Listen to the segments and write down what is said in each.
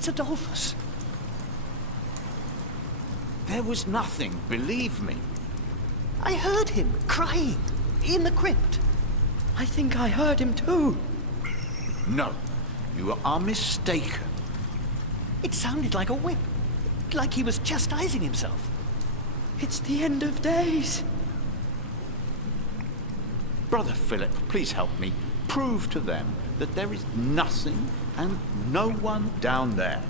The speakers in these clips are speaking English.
It's Adolphus. There was nothing, believe me. I heard him crying in the crypt. I think I heard him too. No, you are mistaken. It sounded like a whip, like he was chastising himself. It's the end of days. Brother Philip, please help me. Prove to them that there is nothing and no one down there.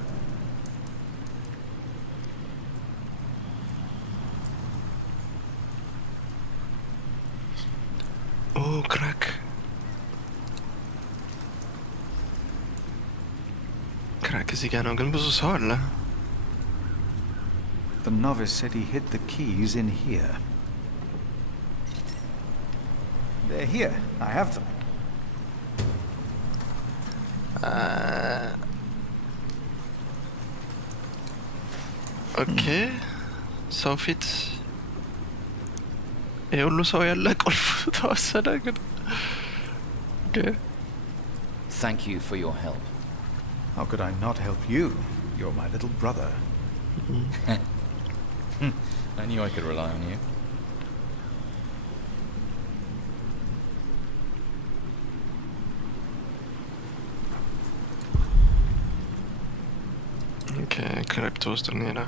Oh, crack. Crack is again. I'm going to be so hard. The novice said he hid the keys in here. They're here. I have them. Okay. So fit. ሁሉ ሰው ያለ ቁልፍ ተወሰደ ግን Okay. Thank you for your help. How could I not help you? You're my little brother. I knew I could rely on you. Okay, cryptos där nere.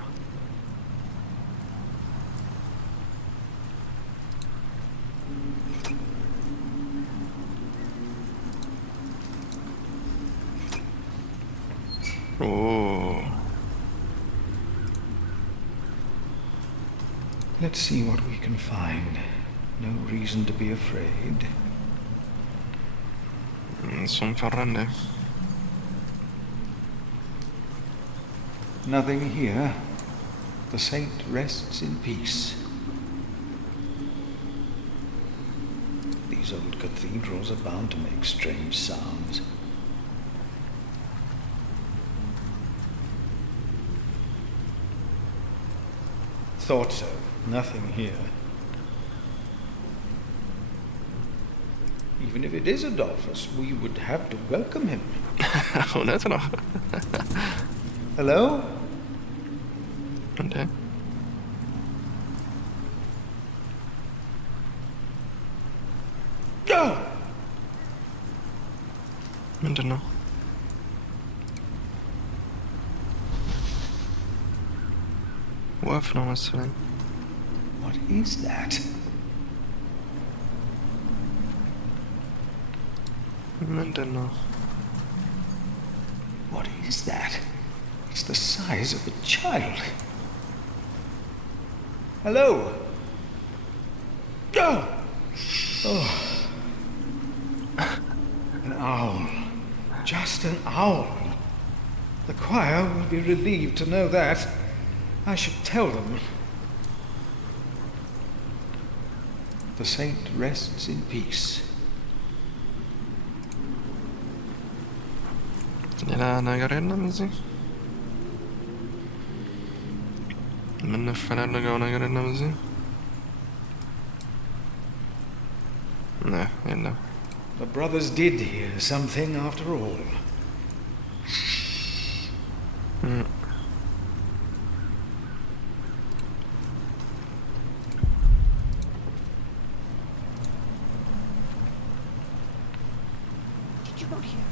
Oh. Let's see what we can find. No reason to be afraid. Som förrande. Nothing here. The saint rests in peace. These old cathedrals are bound to make strange sounds. Thought so. Nothing here. Even if it is Adolphus, we would have to welcome him. Honnête alors. Hello? Okay. Go! ምንድን ነው? ወፍ ነው መሰለኝ። What is that? ምንድን ነው? What is that? It's the size of a child. Hello? Go! Oh. An owl. Just an owl. The choir will be relieved to know that. I should tell them. The saint rests in peace. ሌላ ነገር የለም እዚህ የምንፈላለገው ነገር የለም እዚህ የለም The brothers did hear something after all. Did you not hear?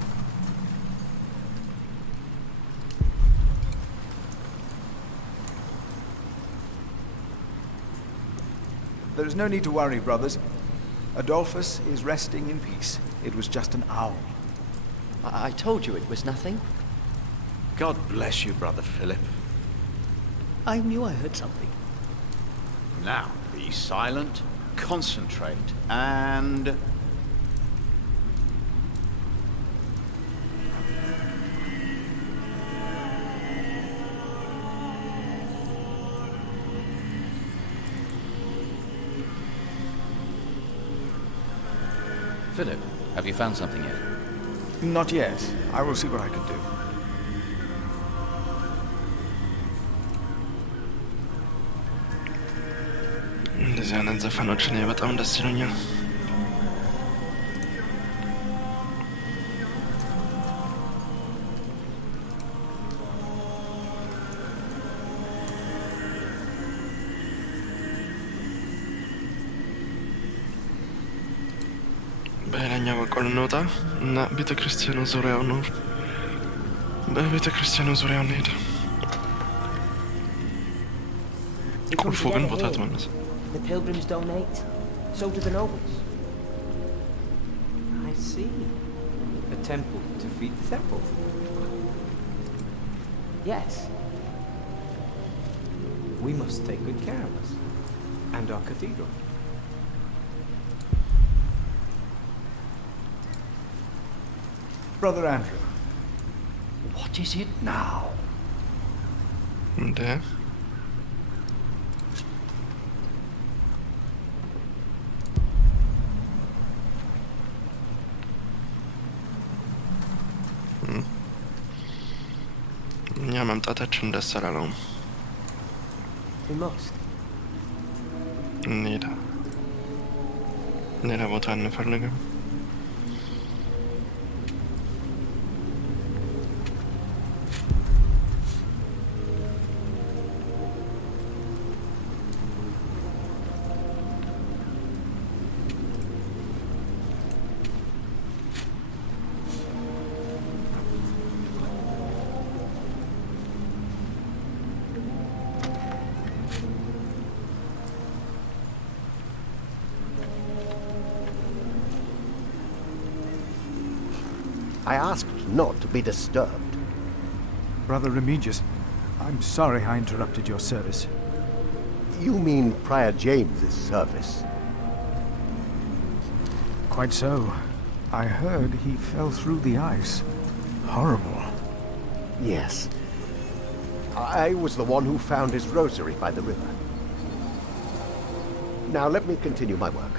There is no need to worry, brothers. Adolphus is resting in peace. It was just an owl. I told you it was nothing. God bless you, Brother Philip. I knew I heard something. Now, be silent, concentrate, and... Philip, have you found something yet? Not yet. I will see what I can do. እንደዚህ አይነት ዘፈኖች እኔ በጣም ደስ ይሉኛል። በሌላኛው በኩል እንውጣ እና ቤተ ክርስቲያኑ ዙሪያው ነው። በቤተ ክርስቲያኑ ዙሪያው እንሄድ። ቁልፉ ግን ቦታ ተመለሰ። The pilgrims donate, so do the nobles. I see. A temple to feed the temple. Yes. We must take good care of us and our cathedral. Brother Andrew. What is it now? እንደ እኛ መምጣታችን ደስ አላለውም። We must. እንሄዳ ሌላ ቦታ እንፈልግም። I asked not to be disturbed. Brother Remigius, I'm sorry I interrupted your service. You mean Prior James's service? Quite so. I heard he fell through the ice. Horrible. Yes. I was the one who found his rosary by the river. Now let me continue my work.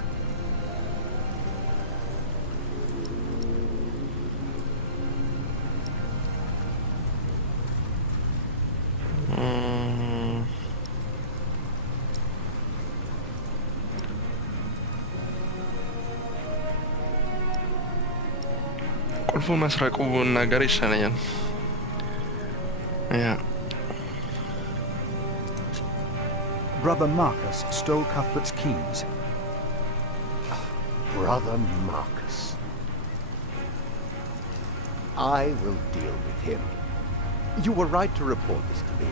ቁልፉ መስረቁ ነገር ይሻለኛል። ያ Brother Marcus stole Cuthbert's keys. Brother Marcus. I will deal with him. You were right to report this to me.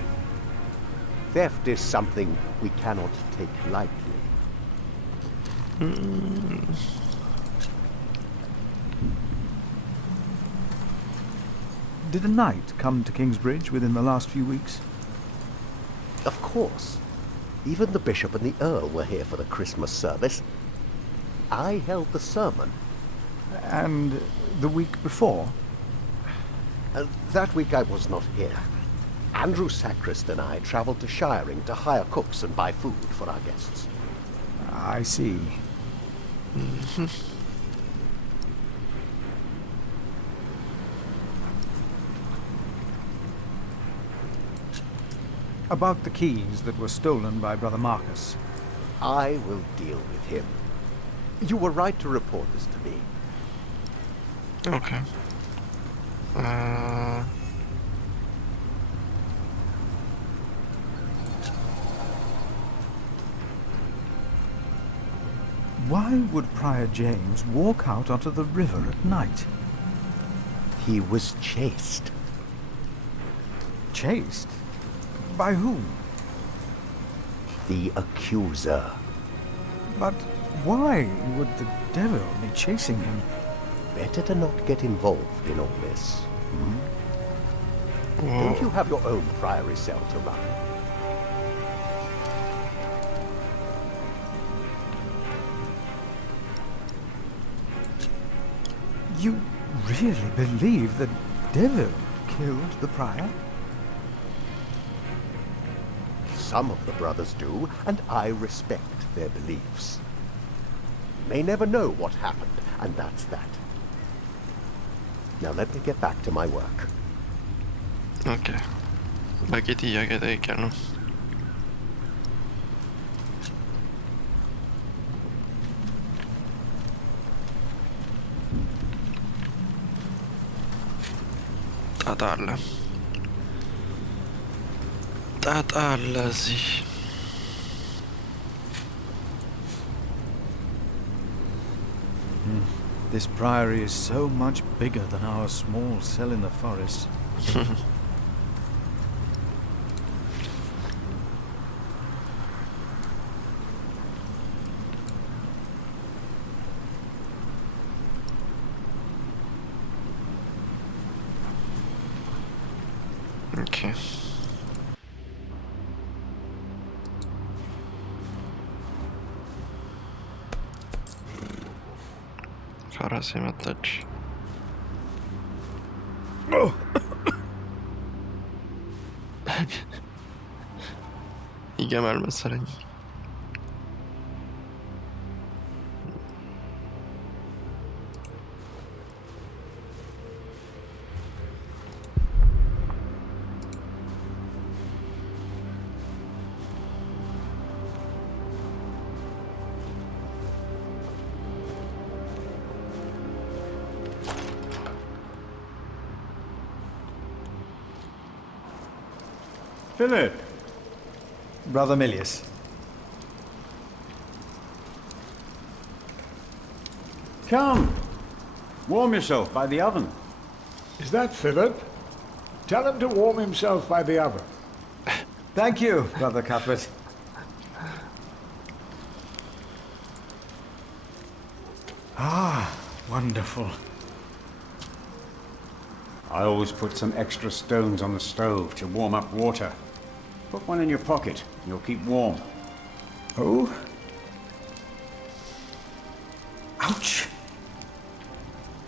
Theft is something we cannot take lightly. Did a knight come to Kingsbridge within the last few weeks? Of course. Even the bishop and the earl were here for the Christmas service. I held the sermon. And the week before? That week I was not here. Andrew Sacrist and I travelled to Shiring to hire cooks and buy food for our guests. I see. About the keys that were stolen by Brother Marcus. I will deal with him. You were right to report this to me. Okay. Why would Prior James walk out onto the river at night? He was chased. Chased? By whom? The accuser. But why would the devil be chasing him? Better to not get involved in all this. Don't you have your own priory cell to run? You really believe the devil killed the prior? Some of the brothers do, and I respect their beliefs. May never know what happened, and that's that. Now let me get back to my work. Okay. Baki ጥያቄ ጠይቄያለሁ። ጣጣ አለ ጣጣ አለ እዚህ። This priory is so much bigger than our small cell in the forest. Okay. ፈረስ የመጣች ይገማል መሰለኝ። Philip! Brother Milius. Come! Warm yourself by the oven. Is that Philip? Tell him to warm himself by the oven. Thank you, Brother Cuthbert. Ah, wonderful. I always put some extra stones on the stove to warm up water. Put one in your pocket, and you'll keep warm. Oh? Ouch!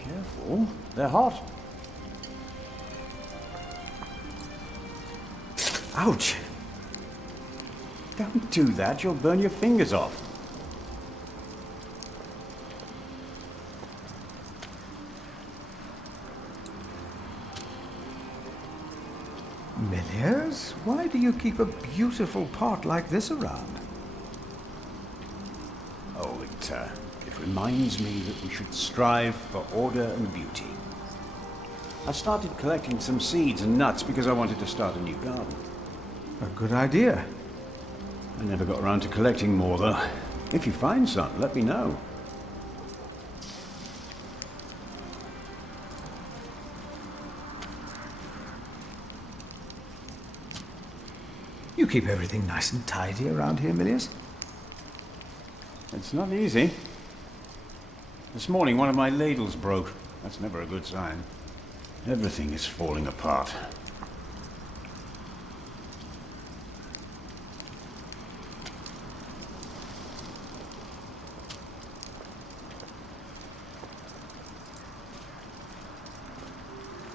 Careful, they're hot. Ouch! Don't do that, you'll burn your fingers off. Milius, why do you keep a beautiful pot like this around? Oh, it reminds me that we should strive for order and beauty. I started collecting some seeds and nuts because I wanted to start a new garden. A good idea. I never got around to collecting more, though. If you find some, let me know. You keep everything nice and tidy around here, Milius? It's not easy. This morning one of my ladles broke. That's never a good sign. Everything is falling apart.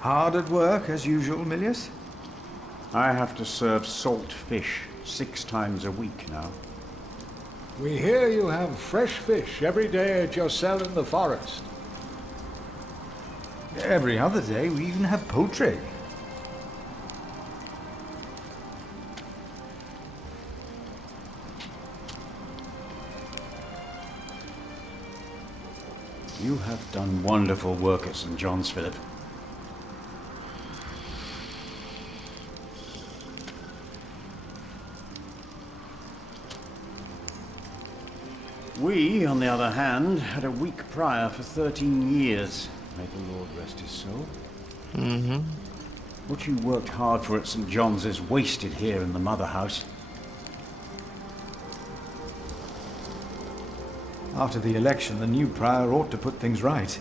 Hard at work, as usual, Milius? I have to serve salt fish 6 times a week now. We hear you have fresh fish every day at your cell in the forest. Every other day, we even have poultry. You have done wonderful work at St. John's, Philip. We, on the other hand, had a weak prior for 13 years. May the Lord rest his soul. What you worked hard for at St. John's is wasted here in the mother house. After the election, the new prior ought to put things right.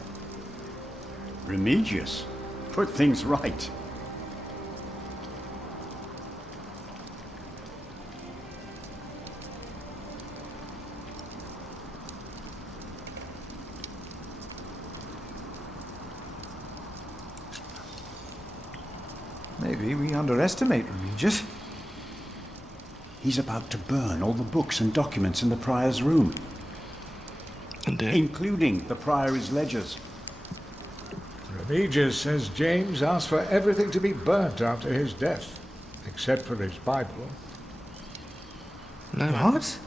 Remigius? Put things right. Maybe we underestimate Remigius. He's about to burn all the books and documents in the prior's room, including the priory's ledgers. Remigius says James asked for everything to be burnt after his death, except for his Bible. No. What?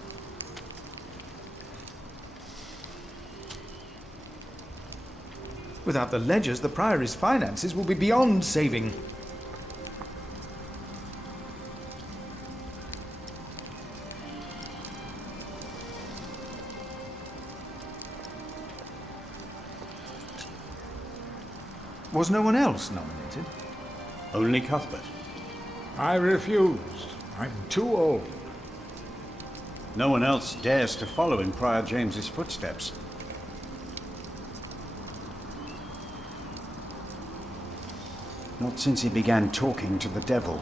Without the ledgers, the priory's finances will be beyond saving. Was no one else nominated? Only Cuthbert. I refused. I'm too old. No one else dares to follow in Prior James's footsteps. Not since he began talking to the devil.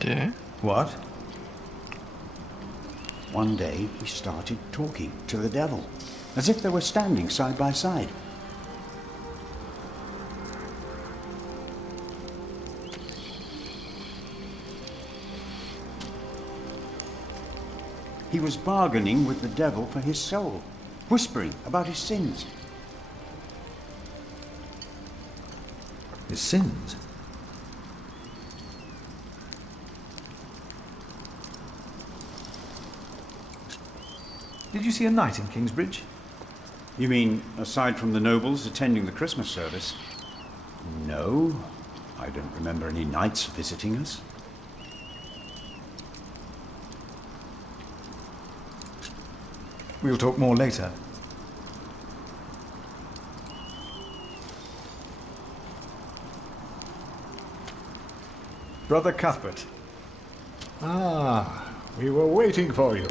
Yeah. What? One day he started talking to the devil, as if they were standing side by side. He was bargaining with the devil for his soul, whispering about his sins. His sins? Did you see a knight in Kingsbridge? You mean, aside from the nobles attending the Christmas service? No, I don't remember any knights visiting us. We'll talk more later. Brother Cuthbert. Ah, we were waiting for you.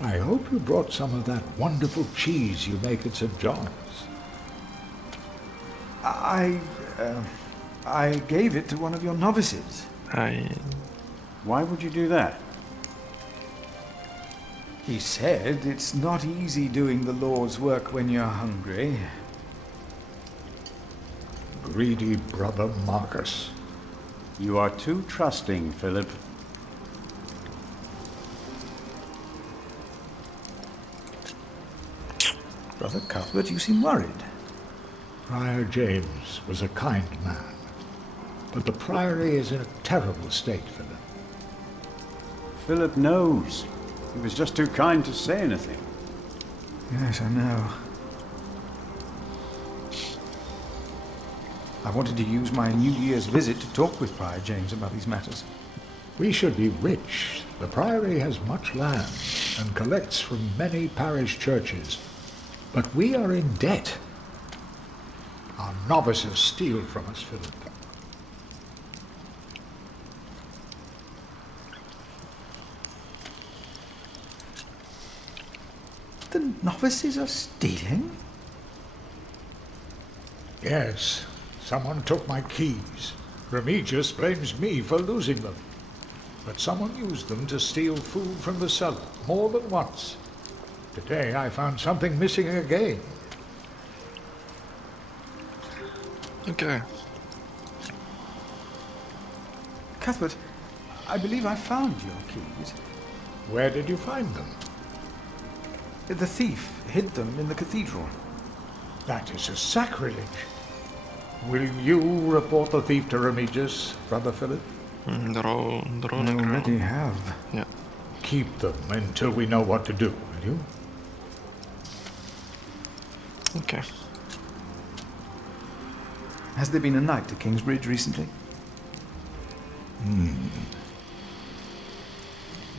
I hope you brought some of that wonderful cheese you make at St. John's. I gave it to one of your novices. Why would you do that? He said it's not easy doing the Lord's work when you're hungry. Greedy brother Marcus. You are too trusting, Philip. Brother Cuthbert, you seem worried. Prior James was a kind man, but the priory is in a terrible state, Philip. Philip knows. He was just too kind to say anything. Yes, I know. I wanted to use my New Year's visit to talk with Prior James about these matters. We should be rich. The priory has much land and collects from many parish churches. But we are in debt. Our novices steal from us, Philip. The novices are stealing? Yes, someone took my keys. Remigius blames me for losing them. But someone used them to steal food from the cellar, more than once. Today I found something missing again. Okay. Cuthbert, I believe I found your keys. Where did you find them? The thief hid them in the cathedral. That is a sacrilege. Will you report the thief to Remigius, Brother Philip? I already have. Yeah. Keep them until we know what to do, will you? Okay. Has there been a knight to Kingsbridge recently?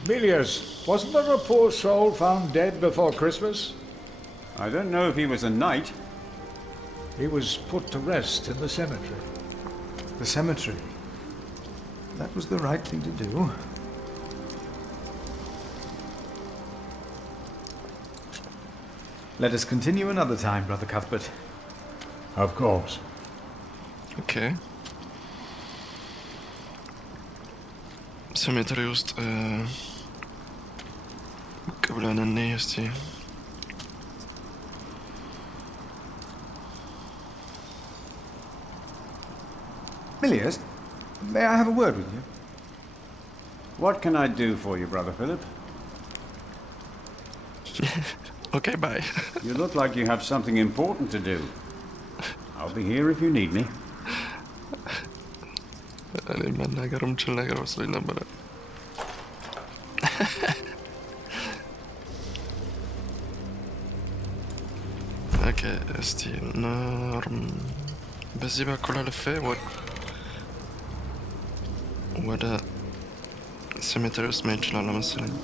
Milius, wasn't there a poor soul found dead before Christmas? I don't know if he was a knight. He was put to rest in the cemetery. The cemetery. That was the right thing to do. Let us continue another time, Brother Cuthbert. Of course. Okay. ሴሜተሪ ውስጥ ብቅ ብለን እንይ እስቲ። Milius, may I have a word with you? What can I do for you, Brother Philip? Okay, bye. You look like you have something important to do. I'll be here if you need me. እኔ መናገር የምችል ነገር መስሎኝ ነበረ። ኦኬ እስቲ ኖርም በዚህ በኩል አልፌ ወደ ሴሜተሪ ውስጥ መሄድ እችላለሁ መሰለኝ።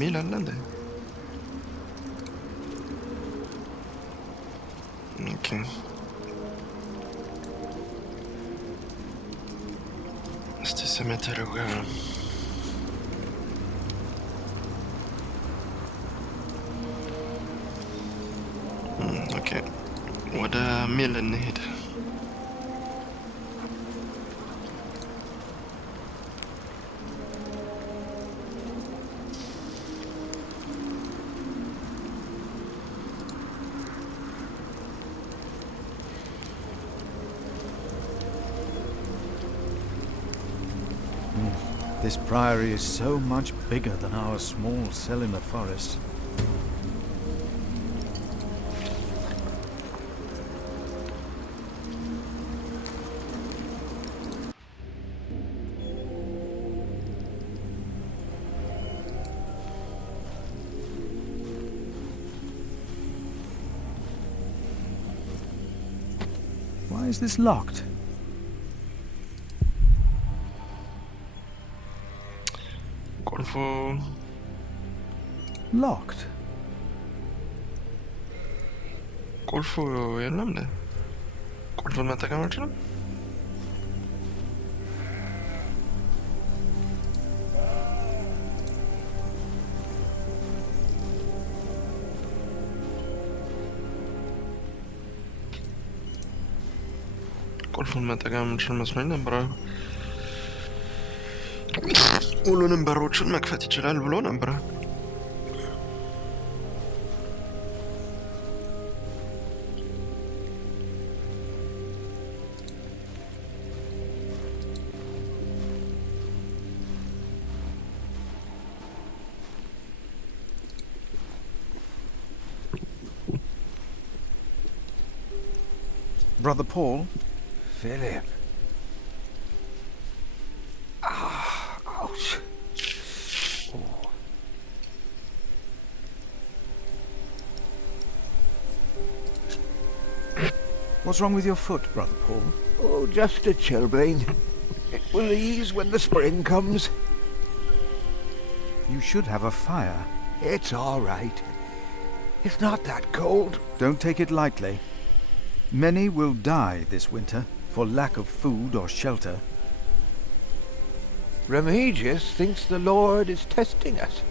ሚል አለ እንዴ? Okay. እስቲ ሰሜተሪው ጋር ኦኬ ወደ ሚል እንሄድ። This priory is so much bigger than our small cell in the forest. Why is this locked? Locked. ቁልፉ የለም እንዴ? ቁልፉን መጠቀም አልችልም? ቁልፉን መጠቀም የምችል መስሎኝ ነበር። ሁሉንም በሮችን መክፈት ይችላል ብሎ ነበር። Brother Paul? Philip. Ouch. Oh. What's wrong with your foot, Brother Paul? Oh, just a chilblain. It will ease when the spring comes. You should have a fire. It's all right. It's not that cold. Don't take it lightly. Many will die this winter for lack of food or shelter. Remigius thinks the Lord is testing us.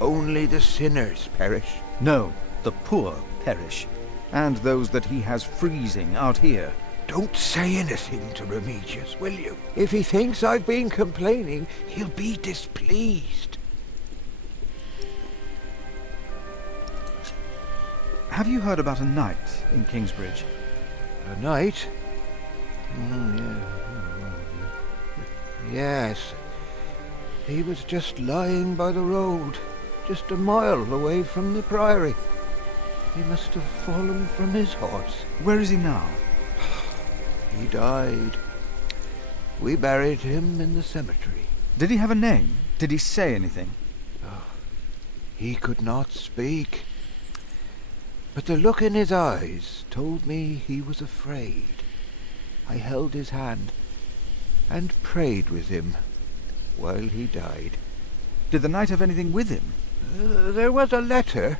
Only the sinners perish. No, the poor perish, and those that he has freezing out here. Don't say anything to Remigius, will you? If he thinks I've been complaining, he'll be displeased. Have you heard about a knight in Kingsbridge? A knight? Oh, yeah. Yes. He was just lying by the road, just a mile away from the priory. He must have fallen from his horse. Where is he now? He died. We buried him in the cemetery. Did he have a name? Did he say anything? Oh, he could not speak. But the look in his eyes told me he was afraid. I held his hand and prayed with him while he died. Did the knight have anything with him? There was a letter.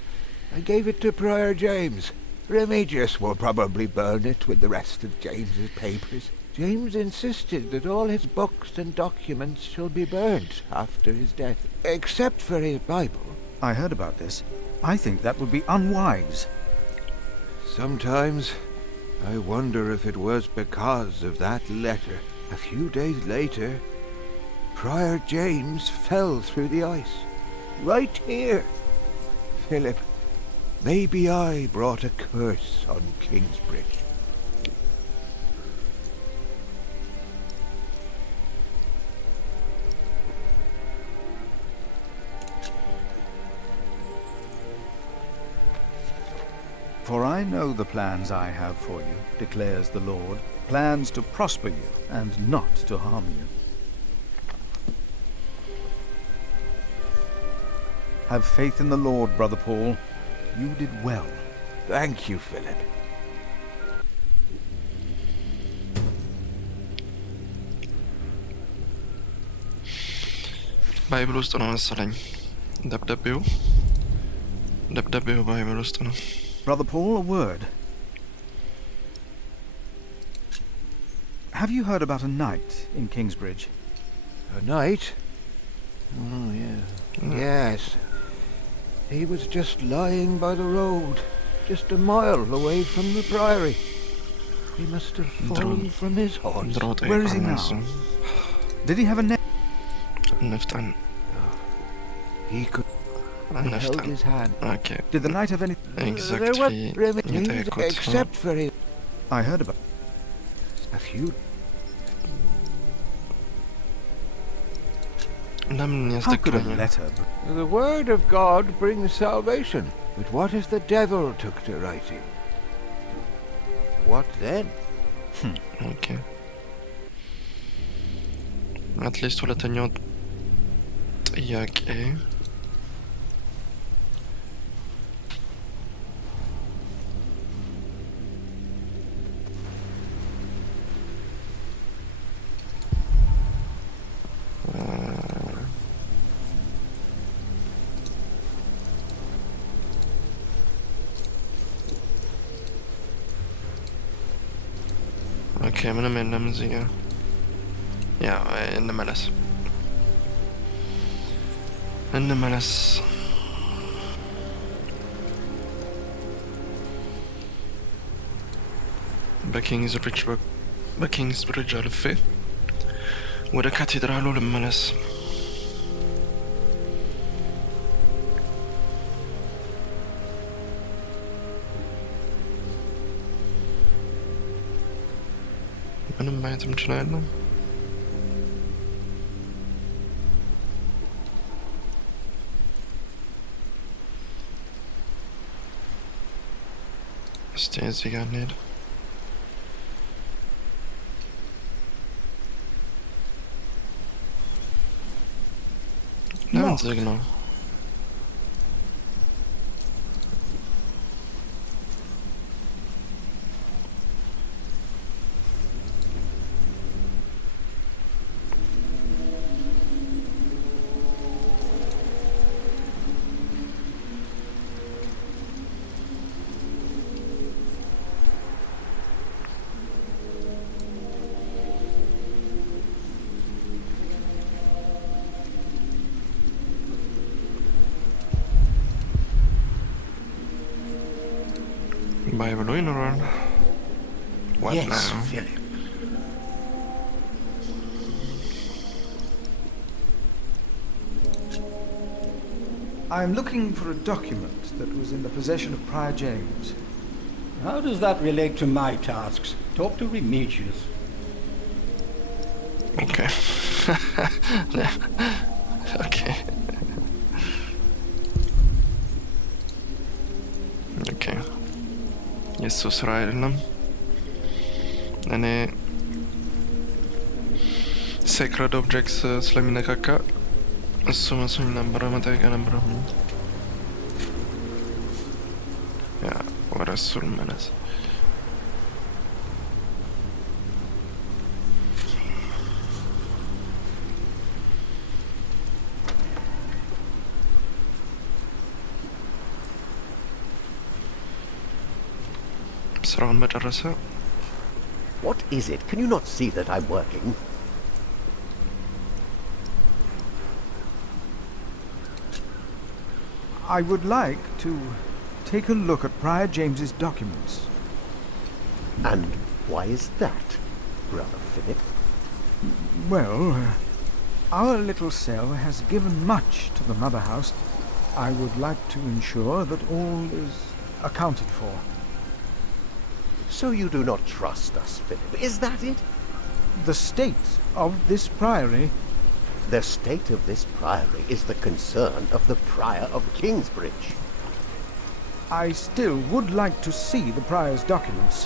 I gave it to Prior James. Remigius will probably burn it with the rest of James's papers. James insisted that all his books and documents shall be burnt after his death, except for his Bible. I heard about this. I think that would be unwise. Sometimes I wonder if it was because of that letter. A few days later, Prior James fell through the ice. Right here. Philip, maybe I brought a curse on Kingsbridge. For I know the plans I have for you, declares the Lord, plans to prosper you and not to harm you. Have faith in the Lord, Brother Paul. You did well. Thank you, Philip. ባይብል ውስጥ ነው መሰለኝ ደብዳቤው ባይብል ውስጥ ነው። Brother Paul, a word. Have you heard about a knight in Kingsbridge? A knight? Oh, yeah. Yes. He was just lying by the road, just a mile away from the priory. He must have fallen from his horse. Where is he now? Did he have a name? He could... He held his hand. Okay. Did the knight have any... There was remedies except for him. I heard about... A few... How could a letter... The word of God brings salvation, but what if the devil took to writing? What then? Okay. At least ሁለተኛው ጥያቄ ኦኬ ምንም የለም እዚህ ጋር ያው እንመለስ በኪንግስ ብሪጅ አልፌ ወደ ካቴድራሉ ልመለስ ምንም ማየት እንችላለን እስቲ እዚህ ጋር እንሂድ ለምን ዝግ ነው ባይብሉ ይኖራል Yes, Philip. I am looking for a document that was in the possession of Prior James. How does that relate to my tasks? Talk to Remigius. Okay. Okay. Okay. የሱ ስራ አይደለም እኔ ሴክሬድ ኦብጀክትስ ስለሚነካካ እሱ መስሎኝ ነበረ መጠየቅ ነበረብኝ ያ ወደ እሱ ልመለስ ስራውን በጨረሰ What is it? Can you not see that I'm working? I would like to take a look at Prior James's documents. And why is that, Brother Philip? Well, our little cell has given much to the Mother House. I would like to ensure that all is accounted for. So you do not trust us, Philip, is that it? The state of this priory... The state of this priory is the concern of the Prior of Kingsbridge. I still would like to see the prior's documents.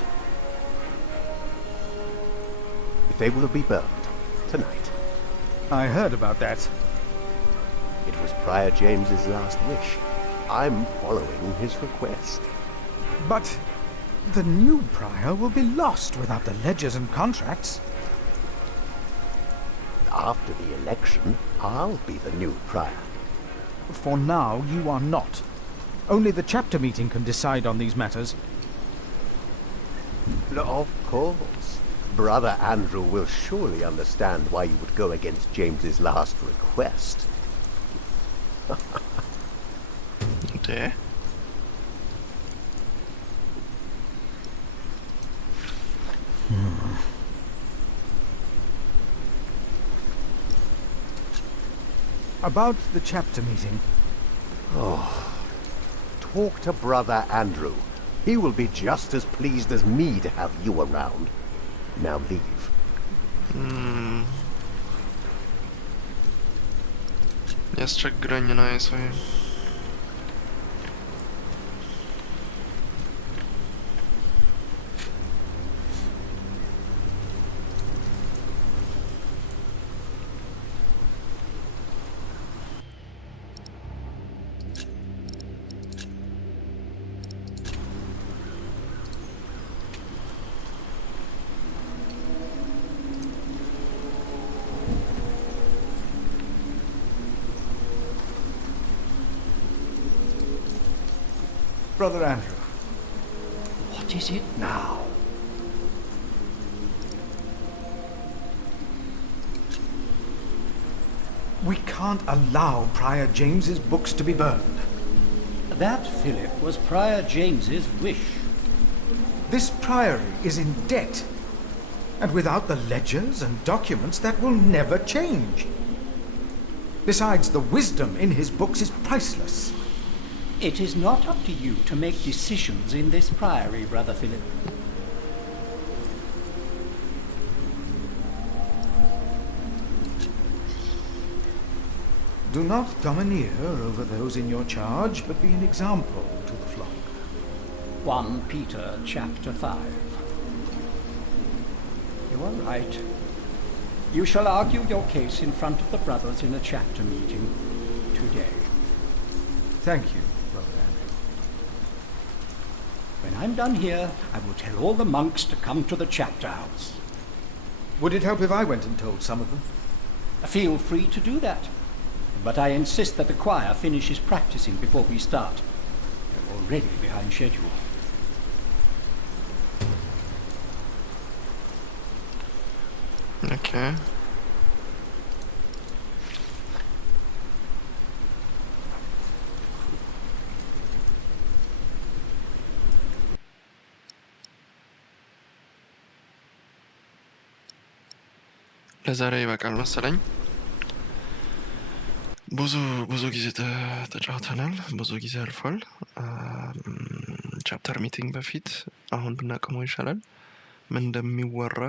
They will be burned tonight. I heard about that. It was Prior James's last wish. I'm following his request. But the new prior will be lost without the ledgers and contracts. After the election, I'll be the new prior. For now, you are not. Only the chapter meeting can decide on these matters. Of course. Brother Andrew will surely understand why you would go against James's last request. There. About the chapter meeting. Oh, talk to Brother Andrew. He will be just as pleased as me to have you around. Now leave. ያስቸግረኝ ነው ሰው Brother Andrew. What is it now? We can't allow Prior James's books to be burned. That, Philip, was Prior James's wish. This priory is in debt. And without the ledgers and documents, that will never change. Besides, the wisdom in his books is priceless. It is not up to you to make decisions in this priory, Brother Philip. Do not domineer over those in your charge, but be an example to the flock. 1 Peter chapter 5. You are right. You shall argue your case in front of the brothers in a chapter meeting today. Thank you, Brother Andrew. When I'm done here, I will tell all the monks to come to the chapter house. Would it help if I went and told some of them? Feel free to do that. But I insist that the choir finishes practicing before we start. They're already behind schedule. Okay. ለዛሬ ይበቃል መሰለኝ። ብዙ ጊዜ ተጫውተናል። ብዙ ጊዜ አልፏል። ቻፕተር ሚቲንግ በፊት አሁን ብናቀመው ይሻላል። ምን እንደሚወራ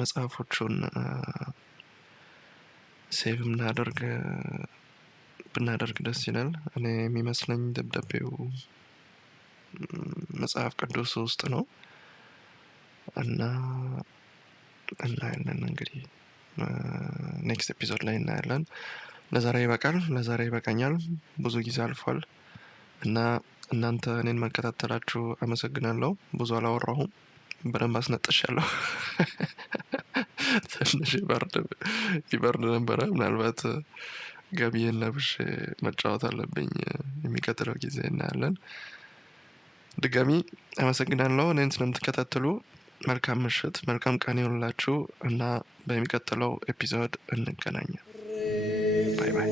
መጽሐፎቹን ሴቭ ብናደርግ ደስ ይላል። እኔ የሚመስለኝ ደብዳቤው መጽሐፍ ቅዱስ ውስጥ ነው እና እናያለን እንግዲህ ኔክስት ኤፒሶድ ላይ እናያለን። ለዛሬ ይበቃል። ለዛሬ ይበቃኛል። ብዙ ጊዜ አልፏል እና እናንተ እኔን መከታተላችሁ አመሰግናለሁ። ብዙ አላወራሁም። በደንብ አስነጥሻለሁ። ትንሽ ይበርድ ነበረ። ምናልባት ገቢዬን ለብሼ መጫወት አለብኝ። የሚቀጥለው ጊዜ እናያለን። ድጋሚ አመሰግናለሁ እኔን ስለምትከታተሉ። መልካም ምሽት፣ መልካም ቀን ይሁንላችሁ እና በሚቀጥለው ኤፒሶድ እንገናኛለን። ባይ ባይ።